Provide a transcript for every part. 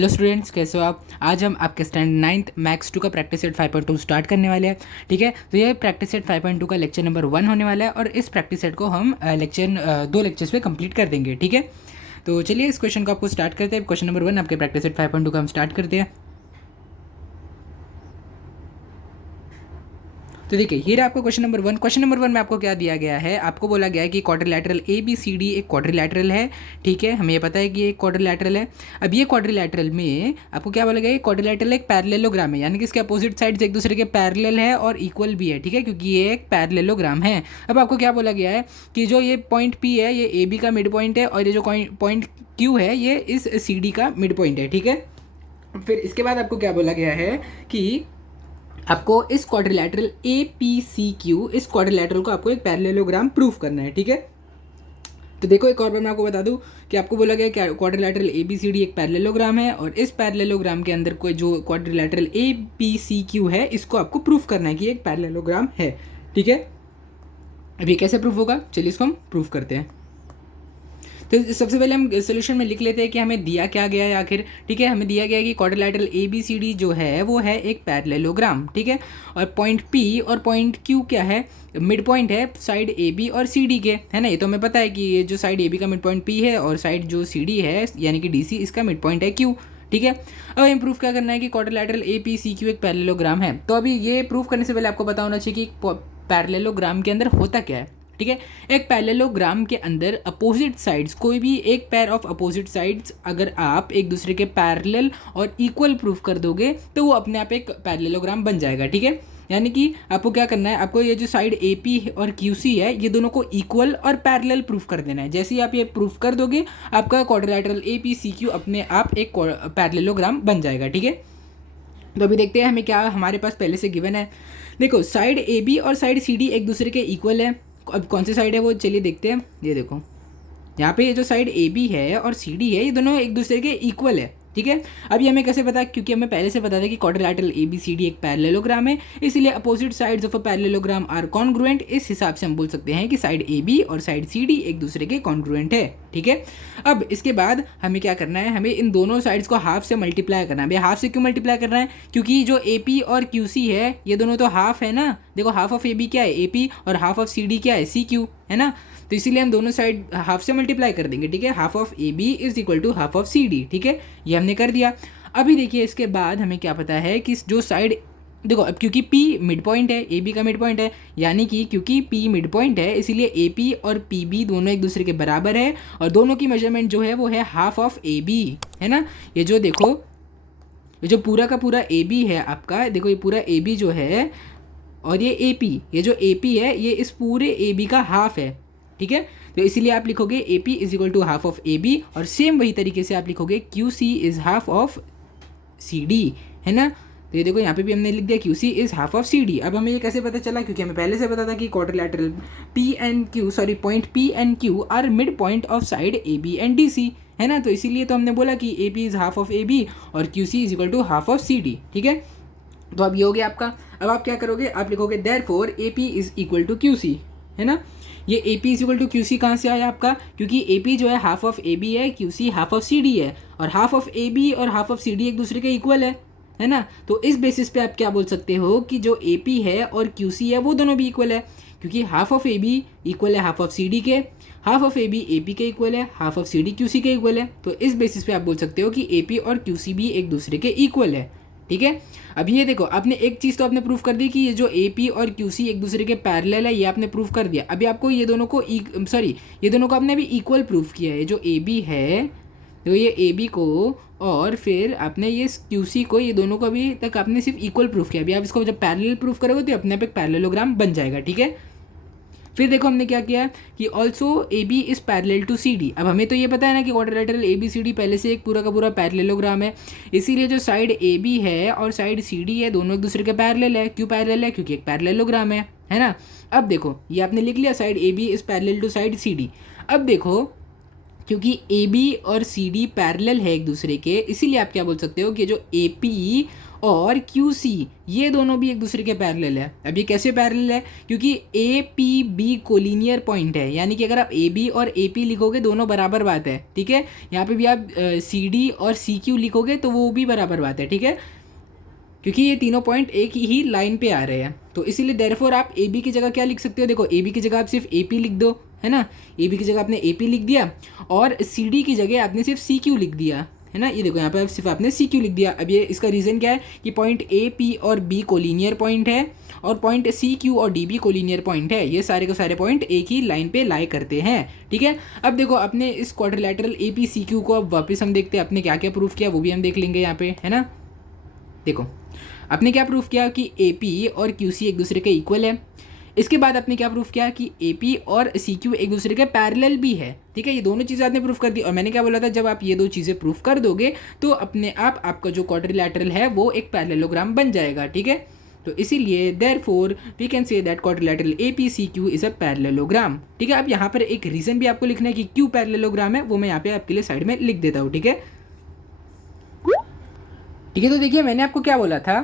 Hello students, कैसे हो आप। आज हम आपके स्टैंडर्ड 9th मैथ्स 2 का प्रैक्टिस सेट 5.2 स्टार्ट करने वाले हैं। ठीक है, तो ये प्रैक्टिस सेट 5.2 का लेक्चर नंबर 1 होने वाला है और इस प्रैक्टिस सेट को हम दो लेक्चर्स में कंप्लीट कर देंगे। ठीक है, तो चलिए इस क्वेश्चन को आपको स्टार्ट करते हैं। क्वेश्चन नंबर 1 आपके प्रैक्टिस सेट 5.2 का हम स्टार्ट करते हैं। तो देखिए, ये रहा आपका क्वेश्चन नंबर 1। क्वेश्चन नंबर 1 में आपको क्या दिया गया है, आपको बोला गया है कि quadrilateral A B C D एक क्वाड्रिलैटरल है। ठीक है, हमें ये पता है कि ये एक क्वाड्रिलैटरल है। अब ये क्वाड्रिलैटरल में आपको क्या बोला गया है, क्वाड्रिलैटरल एक पैरेललोग्राम है, यानी कि इसके अपोजिट साइड्स एक दूसरे के पैरेलल है और इक्वल भी है। ठीक है, क्योंकि ये एक पैरेललोग्राम है। अब आपको क्या बोला गया है कि जो ये पॉइंट पी है ये ए बी का मिड पॉइंट है और ये जो पॉइंट क्यू है ये इस सी डी का मिड पॉइंट है। ठीक है, फिर इसके बाद आपको क्या बोला गया है कि आपको इस quadrilateral A P C Q, इस क्वाड्रिलैटरल को आपको एक पैरेललोग्राम प्रूफ करना है। ठीक है, तो देखो एक और बार मैं आपको बता दूं कि आपको बोला गया कि quadrilateral A B C D एक पैरेललोग्राम है और इस पैरेललोग्राम के अंदर कोई जो quadrilateral A P C Q है इसको आपको प्रूफ करना है कि एक पैरेललोग्राम है। ठीक है, अब ये कैसे प्रूफ होगा, चलिए इसको हम प्रूफ करते हैं। तो सबसे पहले हम सोल्यूशन में लिख लेते हैं कि हमें दिया क्या गया है आखिर। ठीक है, हमें दिया गया है कि quadrilateral A B C D जो है वो है एक पैरेललोग्राम। ठीक है, और पॉइंट पी और पॉइंट क्यू क्या है, मिड पॉइंट है साइड ए बी और सी डी के, है ना। ये तो हमें पता है कि ये जो साइड ए बी का मिड पॉइंट पी है और साइड जो सी डी है यानी कि डी सी, इसका मिड पॉइंट है क्यू। ठीक है, अब हमें प्रूफ क्या करना है कि quadrilateral A P C Q एक पैरेललोग्राम है। तो अभी ये प्रूफ करने से पहले आपको पता होना चाहिए कि पैरेललोग्राम के अंदर होता क्या है। ठीक है, एक पैरेललोग्राम के अंदर अपोजिट साइड्स, कोई भी एक पेयर ऑफ अपोजिट साइड्स अगर आप एक दूसरे के पैरेलल और इक्वल प्रूफ कर दोगे तो वो अपने आप एक पैरेललोग्राम बन जाएगा। ठीक है, यानी कि आपको क्या करना है, आपको ये जो साइड ए पी और क्यू सी है ये दोनों को इक्वल और पैरेलल प्रूफ कर देना है। जैसे ही आप ये प्रूफ कर दोगे आपका quadrilateral A P C Q अपने आप एक पैरेललोग्राम बन जाएगा। ठीक है, तो अभी देखते हैं हमें क्या हमारे पास पहले से गिवन है। देखो, साइड ए बी और साइड सी डी एक दूसरे के इक्वल है। अब कौन सी साइड है वो चलिए देखते हैं। ये देखो, यहाँ पे ये जो साइड ए बी है और सी डी है ये दोनों एक दूसरे के इक्वल है। ठीक है, अभी हमें कैसे पता, क्योंकि हमें पहले से पता था कि quadrilateral A B C D एक पैरेललोग्राम है, इसलिए opposite sides of a parallelogram are congruent. इस हिसाब से हम बोल सकते हैं कि साइड ए बी और साइड सी डी एक दूसरे के कॉन्ग्रुएंट है। ठीक है, अब इसके बाद हमें क्या करना है, हमें इन दोनों साइड्स को हाफ से मल्टीप्लाई करना है। भाई हाफ से क्यों मल्टीप्लाई करना है, क्योंकि जो ए पी और क्यू सी है ये दोनों तो हाफ है ना। देखो, हाफ ऑफ ए बी क्या है, ए पी, और हाफ ऑफ सी डी क्या है, सी क्यू, है ना। तो इसीलिए हम दोनों साइड हाफ से मल्टीप्लाई कर देंगे। ठीक है, half of A B is equal to half of C D. ठीक है, ये हमने कर दिया। अभी देखिए इसके बाद हमें क्या पता है कि जो साइड, देखो अब क्योंकि P मिड पॉइंट है, ए बी का मिड पॉइंट है, यानी कि क्योंकि P मिड पॉइंट है इसलिए ए पी और पी बी दोनों एक दूसरे के बराबर है और दोनों की मेजरमेंट जो है वो है हाफ ऑफ ए बी, है ना। ये जो देखो, ये जो पूरा का पूरा ए बी है आपका, देखो ये पूरा ए बी जो है और ये ए पी, ये जो ए पी है ये इस पूरे ए बी का हाफ है। ठीक है, तो इसीलिए आप लिखोगे A P is equal to half of A B, और सेम वही तरीके से आप लिखोगे Q C is half of C D, है ना। तो ये देखो यहाँ पे भी हमने लिख दिया Q C is half of C D. अब हमें ये कैसे पता चला, क्योंकि हमें पहले से पता था कि quadrilateral P and Q, sorry point P and Q are mid point of side A B and D C, है ना। तो इसीलिए तो हमने बोला कि A P is half of A B और Q C is equal to half of C D. ठीक है, तो अब ये हो गया आपका। अब आप क्या करोगे, आप लिखोगे therefore A P is equal to Q C, है ना। ये A P is equal to Q C कहाँ से आया आपका, क्योंकि ए पी जो है हाफ ऑफ ए बी है, Q C half of C D है, और हाफ ऑफ ए बी और हाफ ऑफ सी डी एक दूसरे के इक्वल है ना। तो इस बेसिस पे आप क्या बोल सकते हो कि जो ए पी है और क्यू सी है वो दोनों भी इक्वल है, क्योंकि half of A B equal है हाफ ऑफ सी डी के, half of A B A P के इक्वल है, half of C D Q C के इक्वल है। तो इस बेसिस पे आप बोल सकते हो कि ए पी और क्यू सी भी एक दूसरे के इक्वल है। ठीक है, अब ये देखो, आपने एक चीज़ तो आपने प्रूफ कर दी कि ये जो ए पी और क्यू सी एक दूसरे के पैरेलल है, ये आपने प्रूफ कर दिया। अभी आपको ये दोनों को ये दोनों को आपने अभी इक्वल प्रूफ किया है। जो ए बी है, तो ये ए बी को और फिर आपने ये क्यू सी को, ये दोनों को अभी तक आपने सिर्फ इक्वल प्रूफ किया। अभी आप इसको जब पैरेलल प्रूफ करोगे तो अपने आप एक पैरेललोग्राम बन जाएगा। ठीक है, फिर देखो हमने क्या किया कि also A B is parallel to C D. अब हमें तो ये पता है ना कि quadrilateral A B C D पहले से एक पूरा का पूरा पैरेललोग्राम है, इसीलिए जो साइड ए बी है और साइड सी डी है दोनों एक दूसरे के पैरेलल है। क्यों पैरेलल है, क्योंकि एक पैरेललोग्राम है ना। अब देखो ये आपने लिख लिया, side A B is parallel to side C D. अब देखो, क्योंकि ए बी और सी डी पैरेलल है एक दूसरे के, इसीलिए आप क्या बोल सकते हो कि जो ए पी और क्यू सी, ये दोनों भी एक दूसरे के पैरेलल है। अब ये कैसे पैरेलल है? क्योंकि A P B collinear point है, यानी कि अगर आप ए बी और ए पी लिखोगे दोनों बराबर बात है, ठीक है। यहाँ पे भी आप सी डी और सी क्यू लिखोगे तो वो भी बराबर बात है, ठीक है, क्योंकि ये तीनों पॉइंट एक ही लाइन पे आ रहे हैं। तो इसीलिए देयरफॉर आप ए बी की जगह क्या लिख सकते हो? देखो, ए बी की जगह आप सिर्फ ए पी लिख दो, है ना, ए बी की जगह आपने ए पी लिख दिया, और सी डी की जगह आपने सिर्फ सी क्यू लिख दिया, है ना। ये देखो यहाँ पे सिर्फ आपने सी क्यू लिख दिया। अब ये इसका रीज़न क्या है कि पॉइंट ए पी और बी कोलिनियर पॉइंट है, और पॉइंट सी क्यू और डी बी कोलिनियर पॉइंट है। ये सारे के सारे पॉइंट एक ही लाइन पे लाई करते हैं, ठीक है। अब देखो, अपने इस quadrilateral A P C Q को अब वापस हम देखते हैं अपने क्या क्या प्रूफ किया, वो भी हम देख लेंगे यहाँ पे, है ना। देखो, आपने क्या प्रूफ किया कि ए पी और क्यू सी एक दूसरे के इक्वल है। इसके बाद आपने क्या प्रूफ किया कि ए पी और सी क्यू एक दूसरे के पैरेलल भी है, ठीक है। ये दोनों चीज़ें आपने प्रूफ कर दी। और मैंने क्या बोला था, जब आप ये दो चीज़ें प्रूफ कर दोगे तो अपने आप आपका जो क्वाड्रिलैटरल है वो एक पैरेललोग्राम बन जाएगा, ठीक है। तो इसीलिए therefore we can say that quadrilateral A P C Q is a parallelogram, ठीक है। अब यहाँ पर एक रीज़न भी आपको लिखना है कि क्यों पैरेललोग्राम है, वो मैं यहाँ पे आपके लिए साइड में लिख देता हूँ, ठीक है। ठीक है, तो देखिए, मैंने आपको क्या बोला था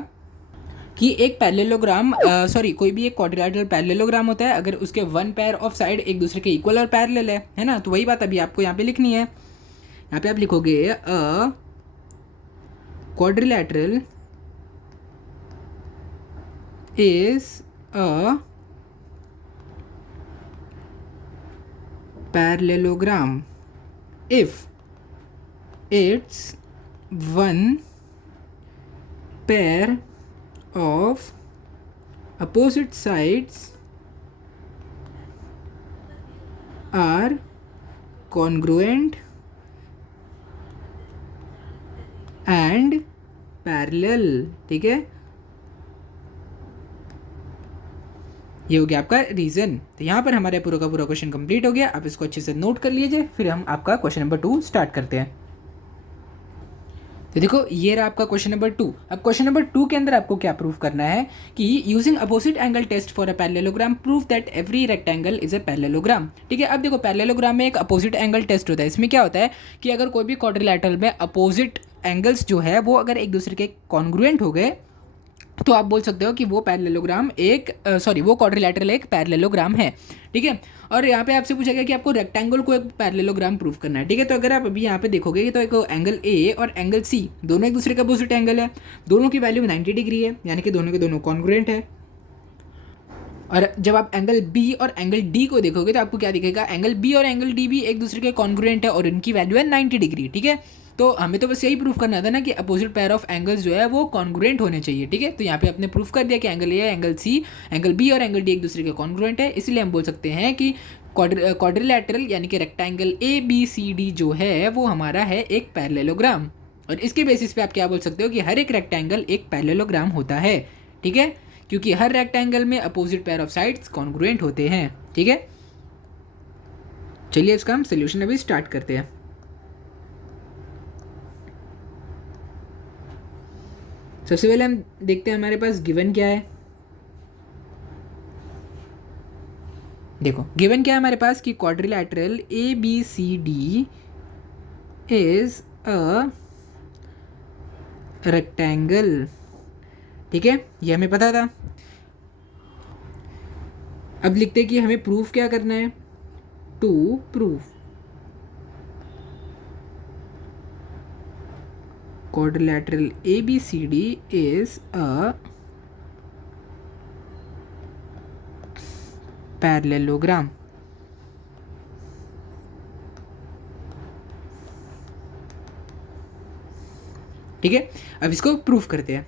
कि एक पैरेललोग्राम, सॉरी, कोई भी एक क्वाड्रिलैटरल पैरेललोग्राम होता है अगर उसके वन पेयर ऑफ साइड एक दूसरे के इक्वल और पैरेलल है ना। तो वही बात अभी आपको यहाँ पे लिखनी है। यहाँ पे आप लिखोगे a quadrilateral is a parallelogram if it's one pair of opposite sides are congruent and parallel, ठीक है। ये हो गया आपका रीज़न। तो यहाँ पर हमारे पूरा का पूरा क्वेश्चन कंप्लीट हो गया। आप इसको अच्छे से नोट कर लीजिए, फिर हम आपका क्वेश्चन नंबर 2 स्टार्ट करते हैं। तो देखो, ये रहा आपका क्वेश्चन नंबर 2। अब क्वेश्चन नंबर 2 के अंदर आपको क्या प्रूफ करना है कि using opposite angle test for a parallelogram proof that every rectangle is a parallelogram, ठीक है। अब देखो, पैरेललोग्राम में एक अपोजिट एंगल टेस्ट होता है। इसमें क्या होता है कि अगर कोई भी क्वाड्रिलैटरल में अपोजिट एंगल्स जो है वो अगर एक दूसरे के कॉन्ग्रुएंट हो गए तो आप बोल सकते हो कि वो पैरेललोग्राम वो क्वाड्रिलैटरल एक पैरेललोग्राम है, ठीक है। और यहाँ पे आपसे पूछा गया कि आपको रेक्टेंगल को एक पैरेललोग्राम प्रूफ करना है, ठीक है। तो अगर आप अभी यहाँ पे देखोगे तो एक एंगल ए और एंगल सी दोनों एक दूसरे का अपोजिट एंगल है, दोनों की वैल्यू 90 डिग्री है, यानी कि दोनों के दोनों कॉन्ग्रुएंट है। और जब आप एंगल बी और एंगल डी को देखोगे तो आपको क्या दिखेगा, एंगल बी और एंगल डी भी एक दूसरे के कॉन्ग्रुएंट है और इनकी वैल्यू है 90 डिग्री, ठीक है। तो हमें तो बस यही प्रूफ करना था ना कि अपोजिट पेयर ऑफ एंगल्स जो है वो कॉन्ग्रुएंट होने चाहिए, ठीक है। तो यहाँ पे आपने प्रूफ कर दिया कि angle A, angle C, angle B और एंगल डी एक दूसरे के कॉन्ग्रुएंट है। इसलिए हम बोल सकते हैं कि क्वाड्रिलैटरल यानी कि rectangle A B C D जो है वो हमारा है एक पैरेललोग्राम। और इसके बेसिस पे आप क्या बोल सकते हो कि हर एक रेक्टेंगल एक पैरेललोग्राम होता है, ठीक है, क्योंकि हर रेक्टेंगल में opposite pair of sides congruent होते हैं, ठीक है। चलिए इसका हम सोल्यूशन अभी स्टार्ट करते हैं। सबसे पहले हम देखते हैं हमारे पास गिवन क्या है। देखो, गिवन क्या है हमारे पास कि quadrilateral A B C D is a rectangle, ठीक है, ये हमें पता था। अब लिखते हैं कि हमें प्रूफ क्या करना है, to proof quadrilateral ABCD is a parallelogram, ठीक है। अब इसको प्रूफ करते हैं।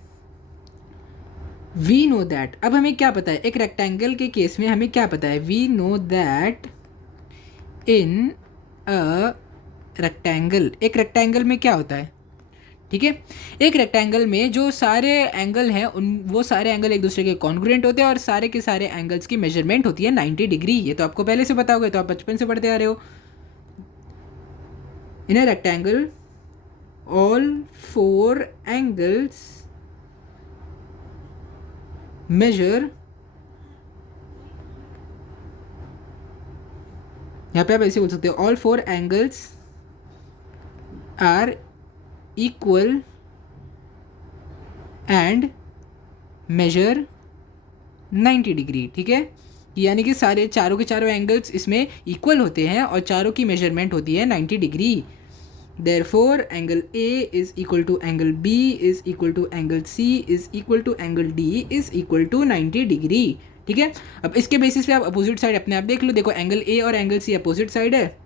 वी नो दैट, अब हमें क्या पता है, एक रेक्टेंगल के केस में हमें क्या पता है, we know that in a rectangle, एक रेक्टेंगल में क्या होता है, ठीक है। एक रेक्टेंगल में जो सारे एंगल हैं वो सारे एंगल एक दूसरे के कॉन्ग्रुएंट होते हैं और सारे के सारे एंगल्स की मेजरमेंट होती है 90 डिग्री। ये तो आपको पहले से पता होगा, तो आप बचपन से पढ़ते आ रहे हो। In a rectangle all 4 angles measure, यहाँ पे आप ऐसे बोल सकते हो, all 4 angles are equal and measure 90 degree, ठीक है। यानी कि सारे चारों के चारों एंगल्स इसमें इक्वल होते हैं और चारों की मेजरमेंट होती है 90 degree. Therefore angle A is equal to angle B is equal to angle C is equal to angle D is equal to 90 degree, ठीक है। अब इसके बेसिस पे आप अपोजिट साइड अपने आप देख लो। देखो एंगल ए और एंगल सी अपोजिट साइड है,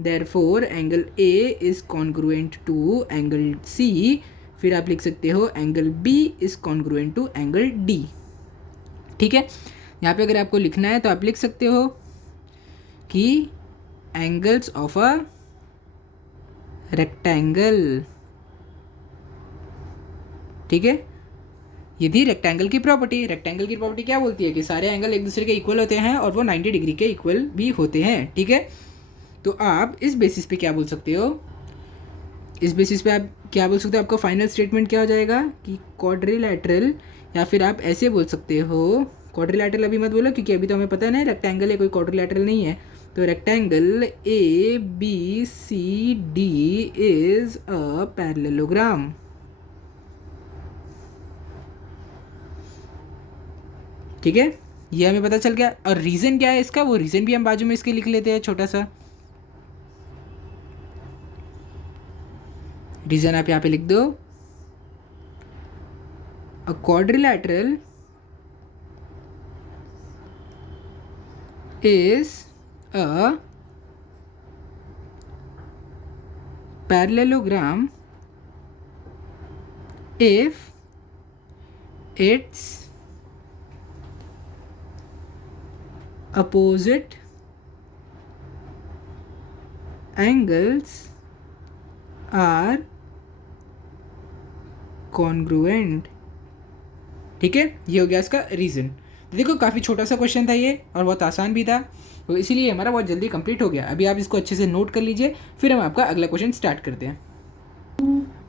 therefore angle A is congruent to angle C. फिर आप लिख सकते हो angle B is congruent to angle D, ठीक है। यहाँ पे अगर आपको लिखना है तो आप लिख सकते हो कि एंगल्स ऑफ अ रेक्टेंगल, ठीक है। ये थी रेक्टेंगल की प्रॉपर्टी। रेक्टेंगल की प्रॉपर्टी क्या बोलती है कि सारे एंगल एक दूसरे के इक्वल होते हैं और वो 90 डिग्री के इक्वल भी होते हैं, ठीक है। तो आप इस बेसिस पे क्या बोल सकते हो, इस बेसिस पे आप क्या बोल सकते हो, आपका फाइनल स्टेटमेंट क्या हो जाएगा कि क्वाड्रिलैटरल, या फिर आप ऐसे बोल सकते हो, क्वाड्रिलैटरल अभी मत बोलो क्योंकि अभी तो हमें पता है ना रेक्टेंगल है, कोई क्वाड्रिलैटरल नहीं है। तो rectangle A B C D is a parallelogram, ठीक है। ये हमें पता चल गया। और रीज़न क्या है इसका, वो रीज़न भी हम बाजू में इसके लिख लेते हैं, छोटा सा रीज़न आप यहाँ पे लिख दो। अ quadrilateral is a parallelogram if its opposite angles are congruent, ठीक है। ये हो गया इसका रीज़न। देखो काफ़ी छोटा सा क्वेश्चन था ये और बहुत आसान भी था, तो इसीलिए हमारा बहुत जल्दी कंप्लीट हो गया। अभी आप इसको अच्छे से नोट कर लीजिए, फिर हम आपका अगला क्वेश्चन स्टार्ट करते हैं।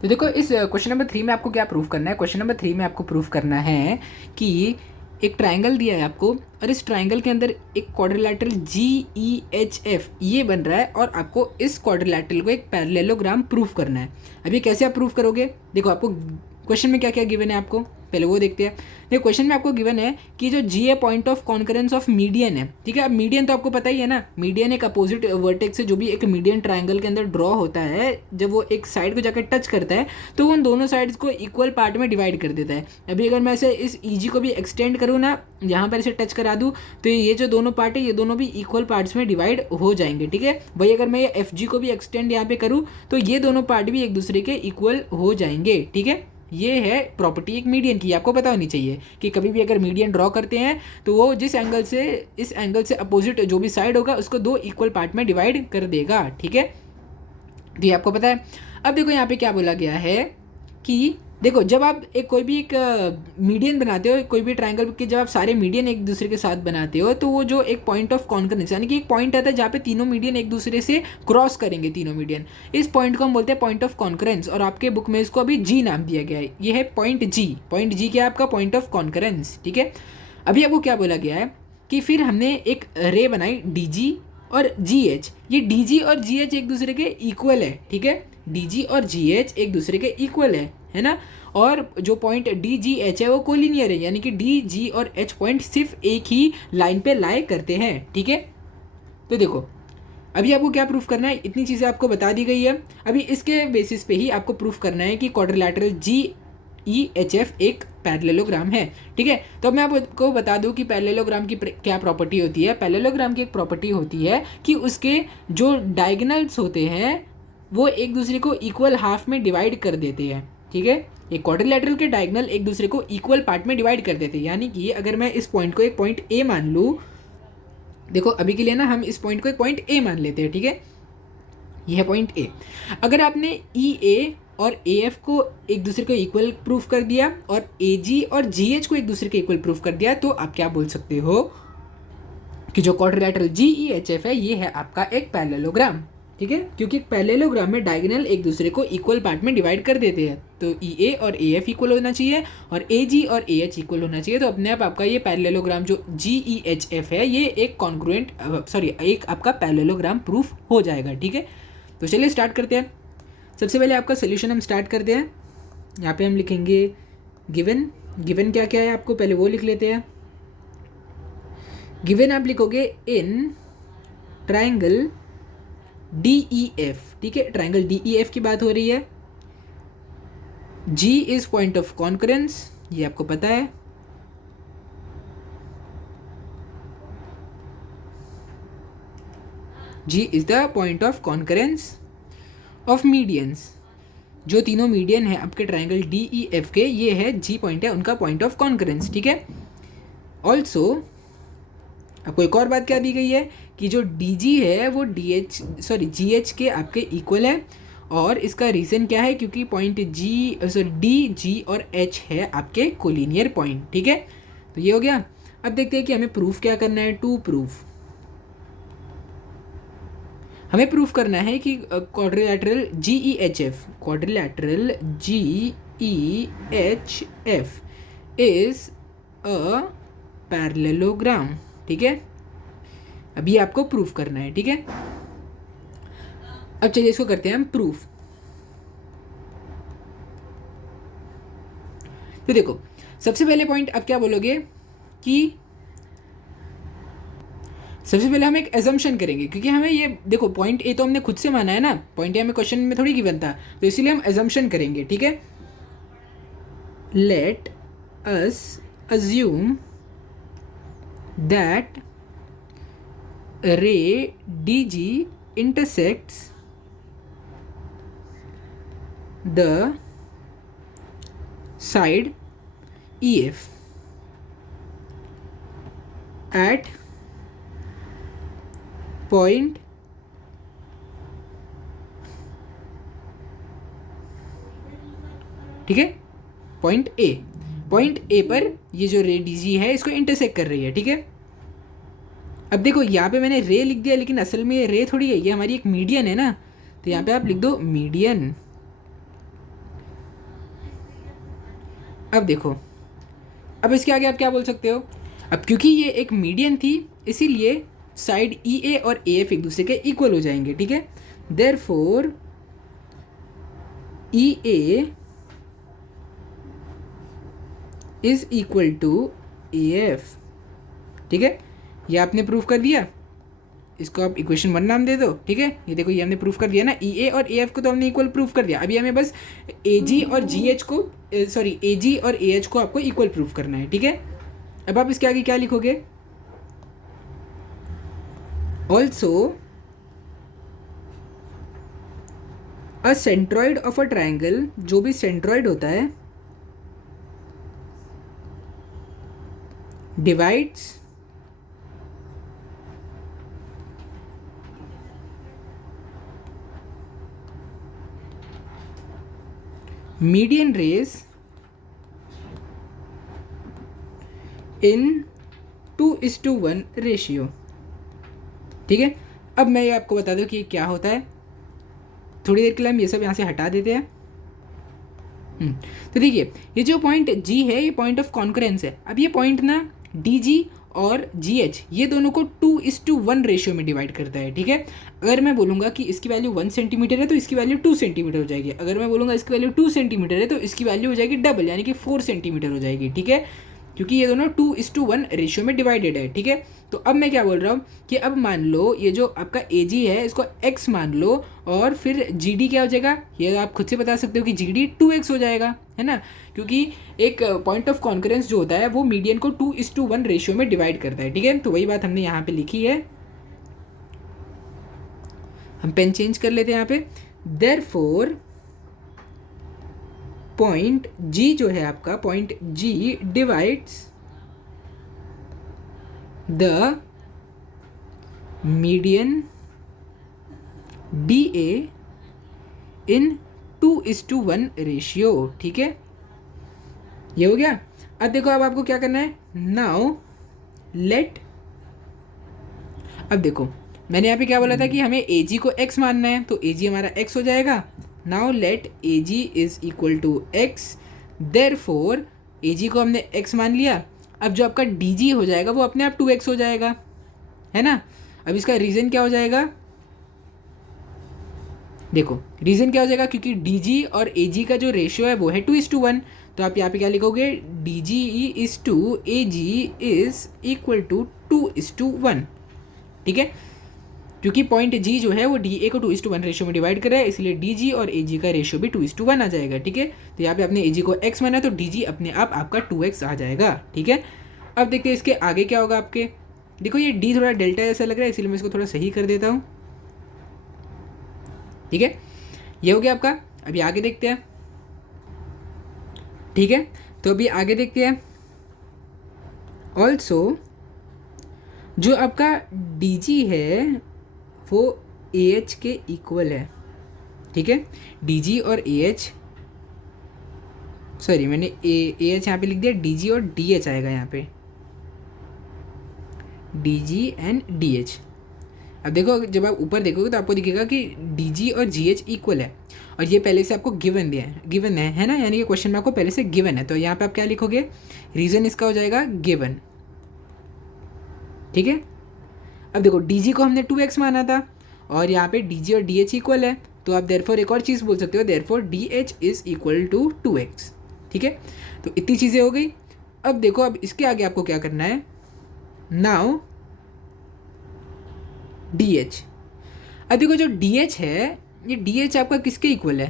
तो देखो इस क्वेश्चन नंबर 3 में आपको क्या प्रूफ करना है। क्वेश्चन नंबर 3 में आपको प्रूफ करना है कि एक ट्राइंगल दिया है आपको और इस ट्राइंगल के अंदर एक क्वाड्रिलैटरल GEHF ये बन रहा है और आपको इस क्वाड्रिलैटरल को एक पैरेललोग्राम प्रूफ करना है। अभी कैसे आप प्रूफ करोगे, देखो आपको क्वेश्चन में क्या क्या गिवन है आपको पहले वो देखते हैं। देखो क्वेश्चन में आपको गिवन है कि जो G a point of concurrence of median है, ठीक है। अब मीडियन तो आपको पता ही है ना, मीडियन एक अपोजिट वर्टेक्स से जो भी एक मीडियन ट्राइंगल के अंदर ड्रॉ होता है, जब वो एक साइड को जाकर टच करता है तो वो उन दोनों साइड्स को इक्वल पार्ट में डिवाइड कर देता है। अभी अगर मैं ऐसे इस EG को भी एक्सटेंड करूँ ना, यहाँ पर इसे टच करा दूँ तो ये जो दोनों पार्ट है ये दोनों भी इक्वल पार्ट्स में डिवाइड हो जाएंगे, ठीक है। वही अगर मैं ये FG को भी एक्सटेंड यहाँ पे करूँ तो ये दोनों पार्ट भी एक दूसरे के इक्वल हो जाएंगे, ठीक है। ये है प्रॉपर्टी एक मीडियन की, आपको पता होनी चाहिए कि कभी भी अगर मीडियन ड्रॉ करते हैं तो वो जिस एंगल से इस एंगल से अपोजिट जो भी साइड होगा उसको दो इक्वल पार्ट में डिवाइड कर देगा, ठीक है। तो ये आपको पता है। अब देखो यहाँ पे क्या बोला गया है कि देखो जब आप एक कोई भी एक मीडियन बनाते हो, कोई भी ट्राइंगल के जब आप सारे मीडियन एक दूसरे के साथ बनाते हो तो वो जो एक पॉइंट ऑफ कॉन्करेंस यानी कि एक पॉइंट आता है जहाँ पे तीनों मीडियन एक दूसरे से क्रॉस करेंगे, तीनों मीडियन, इस पॉइंट को हम बोलते हैं पॉइंट ऑफ कॉन्करेंस। और आपके बुक में इसको अभी G नाम दिया गया है। ये है पॉइंट G। पॉइंट G क्या है आपका, पॉइंट ऑफ कॉन्करेंस, ठीक है। अभी आपको क्या बोला गया है कि फिर हमने एक रे बनाई DG और GH। ये DG और GH एक दूसरे के इक्वल है, ठीक है। DG और GH एक दूसरे के इक्वल है ना। और जो पॉइंट DGH है वो कोलिनियर है, यानी कि DG और H पॉइंट सिर्फ एक ही लाइन पे लाई करते हैं, ठीक है। तो देखो अभी आपको क्या प्रूफ करना है, इतनी चीज़ें आपको बता दी गई है। अभी इसके बेसिस पे ही आपको प्रूफ करना है कि क्वाड्रिलैटरल GEHF एक पैरेललोग्राम है, ठीक है। तो अब मैं आपको बता दूं कि पैरेललोग्राम की क्या प्रॉपर्टी होती है। पैरेललोग्राम की एक प्रॉपर्टी होती है कि उसके जो डायगोनल्स होते हैं वो एक दूसरे को इक्वल हाफ में डिवाइड कर देते हैं, ठीक है। एक क्वाड्रिलैटरल के डायगोनल एक दूसरे को इक्वल पार्ट में डिवाइड कर देते हैं। यानी कि अगर मैं इस पॉइंट को एक पॉइंट A मान लूँ, देखो अभी के लिए ना हम इस पॉइंट को एक पॉइंट A मान लेते हैं, ठीक है। यह है पॉइंट A। अगर आपने EA और AF को एक दूसरे को इक्वल प्रूफ कर दिया और AG और GH को एक दूसरे के इक्वल प्रूफ कर दिया तो आप क्या बोल सकते हो कि जो क्वाड्रिलैटरल GEHF है ये है आपका एक पैरेललोग्राम, ठीक है। क्योंकि पैरेललोग्राम में डायगोनल एक दूसरे को इक्वल पार्ट में डिवाइड कर देते हैं। तो EA और AF इक्वल होना चाहिए और AG और AH इक्वल होना चाहिए। तो अपने आप आपका ये पैरेललोग्राम जो GEHF है ये एक कॉन्ग्रुएंट एक आपका पैरेललोग्राम प्रूफ हो जाएगा, ठीक है। तो चलिए स्टार्ट करते हैं। सबसे पहले आपका सोल्यूशन हम स्टार्ट करते हैं। यहाँ पे हम लिखेंगे गिवन गिवन क्या क्या है आपको पहले वो लिख लेते हैं। गिवन आप लिखोगे इन ट्राइंगल DEF, ठीक है, ट्राइंगल DEF की बात हो रही है। G is point of concurrence, ये आपको पता है। G is the point of concurrence of medians. जो तीनों मीडियन है आपके ट्राइंगल DEF के, ये है G पॉइंट है उनका पॉइंट ऑफ कॉन्करेंस, ठीक है। ऑल्सो आपको एक और बात क्या दी गई है कि जो DG है वो GH के आपके इक्वल है, और इसका रीज़न क्या है, क्योंकि पॉइंट D, G और H है आपके कोलिनियर पॉइंट, ठीक है। तो ये हो गया। अब देखते हैं कि हमें प्रूफ क्या करना है। टू प्रूफ, हमें प्रूफ करना है कि quadrilateral GEHF is a parallelogram, ठीक है। अभी आपको प्रूफ करना है, ठीक है। अब चलिए इसको करते हैं हम प्रूफ। तो देखो सबसे पहले पॉइंट अब क्या बोलोगे कि सबसे पहले हम एक एजम्पशन करेंगे, क्योंकि हमें ये देखो पॉइंट ए तो हमने खुद से माना है ना, पॉइंट ए हमें क्वेश्चन में थोड़ी गिवन था, तो इसीलिए हम एजम्पशन करेंगे, ठीक है। लेट अस अज्यूम दैट रे DG intersects the side EF at point ठीक है, पॉइंट ए पर ये जो रे DG है इसको इंटरसेक्ट कर रही है, ठीक है। अब देखो यहाँ पे मैंने रे लिख दिया, लेकिन असल में ये रे थोड़ी है, ये हमारी एक मीडियन है ना, तो यहाँ पे आप लिख दो मीडियन। अब देखो, अब इसके आगे आप क्या बोल सकते हो। अब क्योंकि ये एक मीडियन थी, इसीलिए साइड EA और AF एक दूसरे के इक्वल हो जाएंगे, ठीक है। Therefore EA is equal to AF, ठीक है। ये आपने प्रूफ कर दिया, इसको आप इक्वेशन 1 नाम दे दो, ठीक है। ये देखो ये हमने प्रूफ कर दिया ना, EA और AF को तो हमने इक्वल प्रूफ कर दिया। अभी हमें बस AG और GH को AG और AH को आपको इक्वल प्रूफ करना है, ठीक है। अब आप इसके आगे क्या लिखोगे, also a centroid of a triangle, जो भी सेंट्रॉइड होता है, divides median race in 2:1 ratio, ठीक है। अब मैं ये आपको बता दूं कि क्या होता है। थोड़ी देर के लिए हम ये सब यहाँ से हटा देते हैं। तो देखिए ये जो पॉइंट G है ये पॉइंट ऑफ कॉन्करेंस है। अब ये पॉइंट ना DG और GH ये दोनों को 2:1 रेशियो में डिवाइड करता है, ठीक है। अगर मैं बोलूँगा कि इसकी वैल्यू 1 सेंटीमीटर है तो इसकी वैल्यू 2 सेंटीमीटर हो जाएगी। अगर मैं बोलूँगा इसकी वैल्यू 2 सेंटीमीटर है तो इसकी वैल्यू हो जाएगी डबल, यानी कि 4 सेंटीमीटर हो जाएगी, ठीक है, क्योंकि ये दोनों 2:1 रेशियो में डिवाइडेड है, ठीक है। तो अब मैं क्या बोल रहा हूँ कि अब मान लो ये जो आपका AG है इसको x मान लो, और फिर GD क्या हो जाएगा, ये आप खुद से बता सकते हो कि GD 2x हो जाएगा, है ना, क्योंकि एक पॉइंट ऑफ कॉन्करेंस जो होता है वो मीडियन को 2:1 रेशियो में डिवाइड करता है, ठीक है। तो वही बात हमने यहाँ पे लिखी है। हम पेन चेंज कर लेते हैं यहाँ पे। देयरफॉर पॉइंट G जो है आपका, point G divides the median DA in 2:1 ratio, ठीक है। ये हो गया। अब देखो अब आपको क्या करना है, नाउ लेट, अब देखो मैंने यहाँ पे क्या बोला था कि हमें AG को x मानना है, तो AG हमारा x हो जाएगा। Now let AG is equal to x, therefore AG को हमने x मान लिया। अब जो आपका DG हो जाएगा वो अपने आप 2x हो जाएगा, है ना। अब इसका रीज़न क्या हो जाएगा, देखो रीज़न क्या हो जाएगा, क्योंकि DG और AG का जो रेशियो है वो है 2:1, तो आप यहाँ पे क्या लिखोगे, D G is to A G is equal to 2:1, ठीक है, क्योंकि पॉइंट जी जो है वो डी ए को 2:1 रेशियो में डिवाइड कर रहा है, इसलिए डी जी और ए जी का रेशियो भी 2:1 आ जाएगा, ठीक है। तो यहाँ पे आपने ए जी को एक्स माना तो डी जी अपने आप आपका 2x आ जाएगा, ठीक है। अब देखते हैं इसके आगे क्या होगा आपके। देखो ये डी थोड़ा डेल्टा जैसा लग रहा है, इसलिए मैं इसको थोड़ा सही कर देता हूँ, ठीक है। ये हो गया आपका। अभी आगे देखते हैं, ठीक है। तो अभी आगे देखते हैं। ऑल्सो जो आपका डी जी है वो ए एच के इक्वल है, ठीक है। डी जी और ए एच, सॉरी मैंने ए एच यहाँ पे लिख दिया, डी जी और डी एच आएगा यहाँ पे, D G and D H. अब देखो जब आप ऊपर देखोगे तो आपको दिखेगा कि डी जी और जी एच इक्वल है, और ये पहले से आपको गिवन दिया है, गिवन है ना, यानी कि क्वेश्चन में आपको पहले से गिवन है। तो यहाँ पे आप क्या लिखोगे, रीज़न इसका हो जाएगा गिवन, ठीक है। अब देखो डी जी को हमने 2x माना था, और यहाँ पे डी जी और डी एच इक्वल है, तो आप देयरफॉर एक और चीज़ बोल सकते हो, therefore D H is equal to 2x, ठीक है। तो इतनी चीज़ें हो गई। अब देखो अब इसके आगे आपको क्या करना है, नाउ डी एच। अब देखो जो डी एच है, ये डी एच आपका किसके इक्वल है,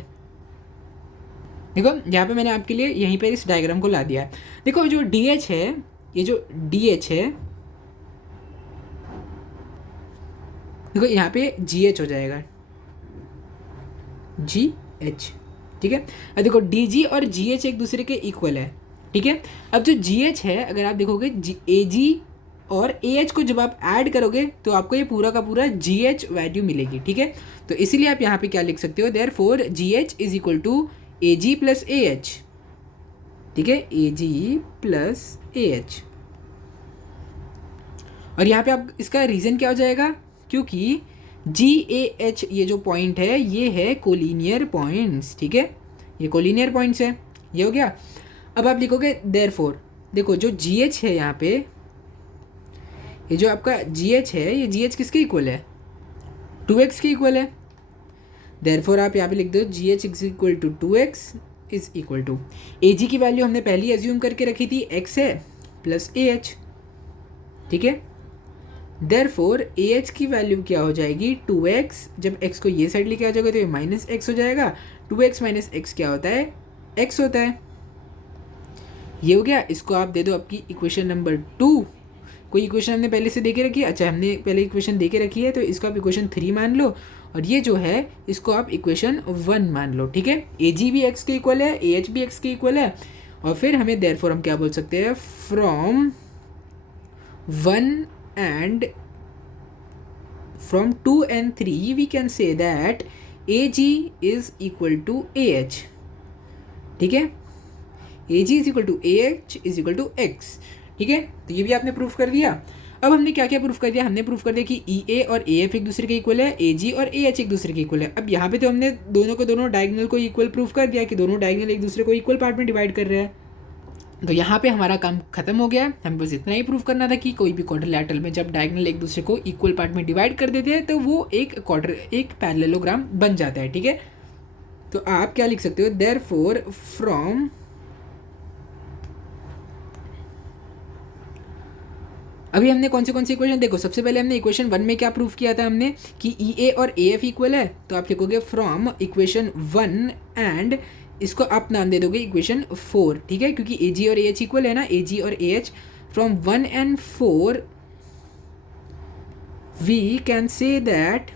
देखो यहाँ पे मैंने आपके लिए यहीं पर इस डायग्राम को ला दिया है। देखो जो डी एच है, ये जो डी एच है, देखो यहाँ पे जी एच हो जाएगा, जी एच, ठीक है। अब देखो डी जी और जी एच एक दूसरे के इक्वल है, ठीक है। अब जो जी एच है, अगर आप देखोगे ए जी और ए एच को जब आप ऐड करोगे तो आपको ये पूरा का पूरा जी एच वैल्यू मिलेगी, ठीक है। तो इसीलिए आप यहाँ पे क्या लिख सकते हो, therefore G H is equal to A G plus A H, ठीक है, ए जी प्लस ए एच। और यहाँ पे आप इसका रीज़न क्या हो जाएगा, क्योंकि जी ए एच ये जो पॉइंट है ये है कोलिनियर पॉइंट्स, ठीक है, ये कोलिनियर पॉइंट्स है, ये हो गया। अब आप लिखोगे देयरफॉर, देखो जो जी एच है यहाँ पे, ये जो आपका जी एच है, ये जी एच किसके इक्वल है, 2x के इक्वल है। देयरफॉर आप यहाँ पे लिख दो G H is equal to 2x is equal to, A G की वैल्यू हमने पहले एज्यूम करके रखी थी x है प्लस ए एच, ठीक है। देयरफॉर ए एच की वैल्यू क्या हो जाएगी, 2x, जब x को ये साइड लेके आ जाओगे तो ये माइनस एक्स हो जाएगा, 2x माइनस एक्स क्या होता है, x होता है, ये हो गया। इसको आप दे दो आपकी इक्वेशन नंबर 2। कोई इक्वेशन हमने पहले से दे के रखी है, अच्छा हमने पहले इक्वेशन दे के रखी है तो इसको आप इक्वेशन 3 मान लो, और ये जो है इसको आप इक्वेशन 1 मान लो, ठीक है। ए जी भी एक्स के इक्वल है, ए एच भी एक्स के इक्वल है, और फिर हमें देयरफॉर हम क्या बोल सकते हैं, from 2 and 3 we can say that AG is equal to AH, ठीक है, AG is equal to AH is equal to X, ठीक है। तो ये भी आपने प्रूफ कर दिया। अब हमने क्या क्या प्रूफ कर दिया, हमने प्रूफ कर दिया कि EA और AF एक दूसरे के इक्वल है, AG और AH एक दूसरे के इक्वल है। अब यहाँ पे तो हमने दोनों को दोनों डायगोनल को इक्वल प्रूफ कर दिया कि दोनों डायगोनल एक दूसरे को इक्वल पार्ट में डिवाइड कर रहे हैं। तो यहाँ पे हमारा काम खत्म हो गया। हमें बस इतना ही प्रूफ करना था कि कोई भी क्वाड्रिलैटरल में जब डायगोनल एक दूसरे को इक्वल पार्ट में डिवाइड कर देते हैं तो वो एक पैरेललोग्राम बन जाता है, ठीक है। तो आप क्या लिख सकते हो, देयरफॉर फ्रॉम, अभी हमने कौन सी इक्वेशन, देखो सबसे पहले हमने इक्वेशन 1 में क्या प्रूफ किया था हमने कि ई ए और ए एफ इक्वल है, तो आप लिखोगे फ्रॉम इक्वेशन 1 एंड इसको आप नाम दे दोगे इक्वेशन 4, ठीक है, क्योंकि ए जी और ए एच इक्वल है ना, ए जी और A H. From 1 and 4 we can say that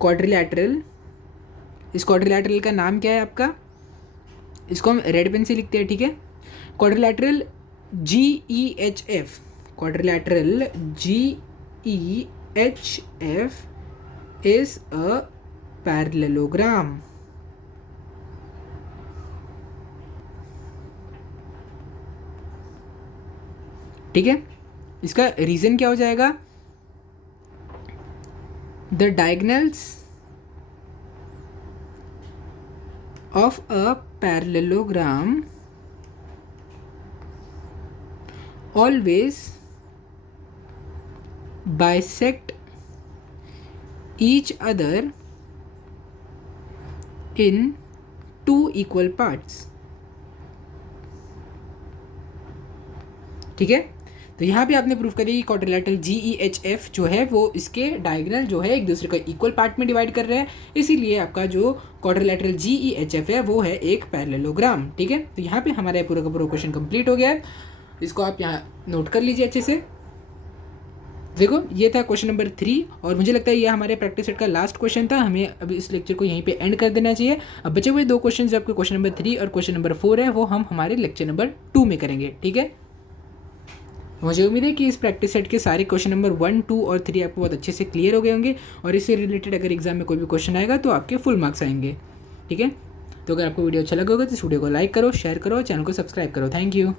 quadrilateral, इस क्वाड्रिलैटरल का नाम क्या है आपका, इसको हम रेड पेन से लिखते हैं, ठीक है। Quadrilateral GEHF, quadrilateral GEHF is a parallelogram, ठीक है। इसका रीजन क्या हो जाएगा, the diagonals of a parallelogram always bisect each other in 2 equal parts. ठीक है, तो यहाँ पे आपने प्रूफ करिए कि क्वाड्रिलेटरल GEHF जो है वो इसके डायगोनल जो है एक दूसरे को इक्वल पार्ट में डिवाइड कर रहे हैं, इसीलिए आपका जो क्वाड्रिलेटरल GEHF है वो है एक पैरेललोग्राम। ठीक है, तो यहाँ पे हमारा पूरा का पूरा क्वेश्चन कंप्लीट हो गया है, इसको आप यहाँ नोट कर लीजिए अच्छे से। देखो ये था क्वेश्चन नंबर 3 और मुझे लगता है ये हमारे प्रैक्टिस सेट का लास्ट क्वेश्चन था, हमें अब इस लेक्चर को यहीं पे एंड कर देना चाहिए। अब बचे हुए 2 क्वेश्चन जो आपके क्वेश्चन नंबर 3 और क्वेश्चन नंबर 4 है वो हम हमारे लेक्चर नंबर 2 में करेंगे। ठीक है, मुझे उम्मीद है कि इस प्रैक्टिस सेट के सारे क्वेश्चन नंबर 1, 2 और 3 आपको बहुत अच्छे से क्लियर हो गए होंगे और इससे रिलेटेड अगर एग्जाम में कोई भी क्वेश्चन आएगा तो आपके फुल मार्क्स आएंगे। ठीक है, तो अगर आपको वीडियो अच्छा लगा होगा तो इस वीडियो को लाइक करो, शेयर करो, चैनल को सब्सक्राइब करो। Thank you.